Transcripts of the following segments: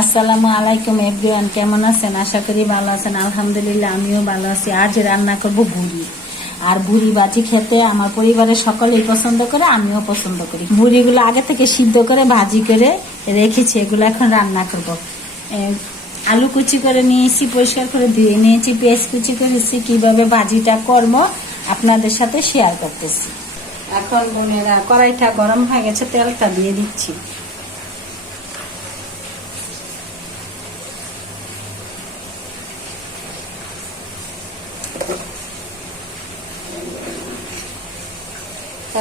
আসসালামু আলাইকুম এভরিওয়ান, কেমন আছেন? আশা করি ভালো আছেন। আলহামদুলিল্লাহ আমিও ভালো আছি। আজ রান্না করব ভুড়ি। আর ভুড়ি ভাজি খেতে আমার পরিবারের সকলেই পছন্দ করে, আমিও পছন্দ করি। ভুড়িগুলো আগে থেকে সিদ্ধ করে ভাজি করে রেখেছি, এগুলো এখন রান্না করব। আলু কুচি করে নিয়েছি, পরিষ্কার করে ধুয়ে নিয়েছি, পেঁয়াজ কুচি করেছি। কিভাবে ভাজিটা করব আপনাদের সাথে শেয়ার করতেছি। এখন বোনেরা কড়াইটা গরম হয়ে গেছে, তেলটা দিয়ে দিচ্ছি।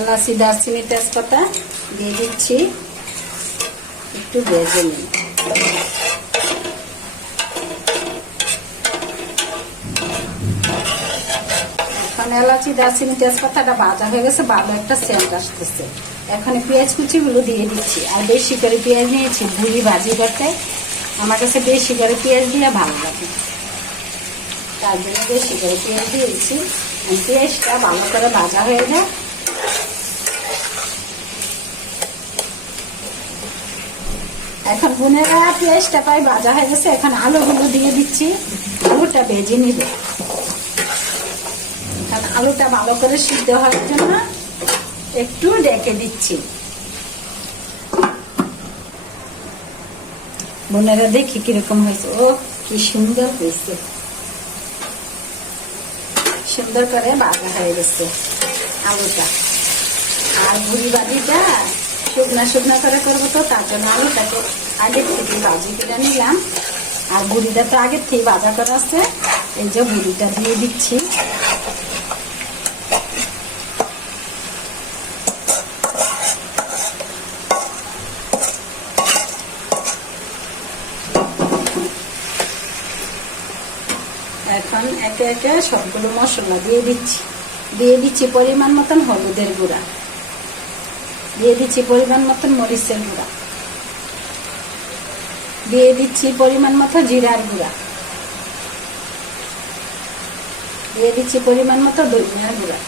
এলাচি, দারচিনি, তেজপাতা দিয়ে দিচ্ছি, একটু ভেজে নিই। এখন এলাচি, দারচিনি, তেজপাতাটা ভাজা হয়ে গেছে, ভালো একটা সেন্ট আসতেছে। এখন পেঁয়াজ কুচিগুলো দিয়ে দিচ্ছি। আর বেশি করে পেঁয়াজ নিয়েছি ভুড়ি ভাজি করতে, আমার কাছে বেশি করে পেঁয়াজ দিয়ে ভালো লাগে, তার জন্য বেশি করে পেঁয়াজ দিয়েছি। পেঁয়াজটা ভালো করে ভাজা হয়ে যায়। এখন বোনেরা পেঁয়াজটা প্রায় ভাজা হয়ে গেছে, এখন আলুগুলো দিয়ে দিচ্ছি। আলুটা ভেজে নিব। এখন আলুটা ভালো করে সিদ্ধ হওয়ার জন্য একটু ঢেকে দিচ্ছি। বোনেরা দেখি কিরকম হয়েছে। ও কি সুন্দর হয়েছে, সুন্দর করে ভাজা হয়ে গেছে আলুটা। আর ভুড়ি ভাজিটা শুকনা শুকনা করে করবো, তো তার জন্য আলুটাকে আগের থেকে ভাজি করে নিলাম। আর ভুড়িটা তো আগের থেকে ভাজা করা আছে, এই যে ভুড়িটা দিয়ে দিচ্ছি। এখন একে একে সবগুলো মশলা দিয়ে দিচ্ছি পরিমাণ মতন হলুদের গুঁড়া, দিয়ে দিচ্ছি পরিমাণ মতন মরিচের গুঁড়া, দিয়ে দিচ্ছি পরিমাণ মতো জিরার গুঁড়া, দিয়ে দিচ্ছি পরিমাণ মতো ধনিয়ার গুঁড়া,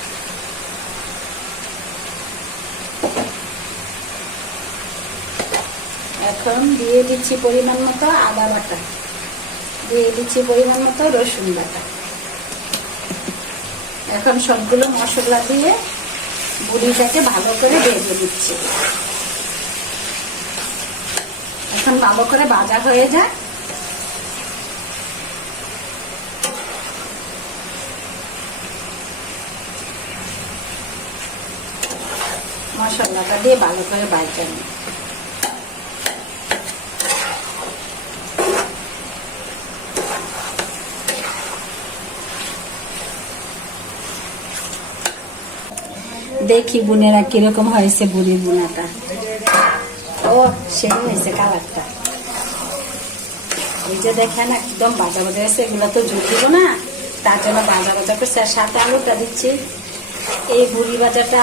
এখন দিয়ে দিচ্ছি পরিমাণ মতো আদা বাটা, দিয়ে দিচ্ছি পরিমাণ মতো রসুন বাটা। এখন সবগুলো মশলা দিয়ে ভুড়িটাকে ভালো করে ভেজে দিচ্ছি। এখন ভালো করে ভাজা হয়ে যায়। মশলাটা দিয়ে ভালো করে ভাজা নিই। দেখি বোনেরা কিরকম হয়েছে বুড়ির বোনাটা। ও সেই হয়েছে কালারটা, এই যে দেখেন একদম ভাজা ভাজা হয়েছে। এগুলো তো জল দিব না, তার জন্য ভাজা ভাজা করছে। আর সাথে আলুটা দিচ্ছি। এই বুড়ি ভাজাটা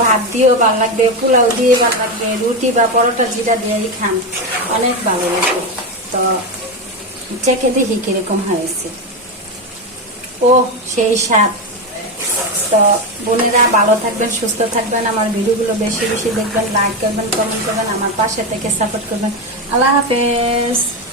ভাত দিয়েও ভালো লাগবে, পোলাও দিয়ে ভালো লাগবে, রুটি বা পরোটা জিরা দিয়েই খান, অনেক ভালো লাগবে। তো চেখে দেখি কিরকম হয়েছে। ও সেই স্বাদ। তো বোনেরা ভালো থাকবেন, সুস্থ থাকবেন, আমার ভিডিওগুলো বেশি বেশি দেখবেন, লাইক করবেন, কমেন্ট করবেন, আমার পাশে থেকে সাপোর্ট করবেন। আল্লাহ হাফেজ।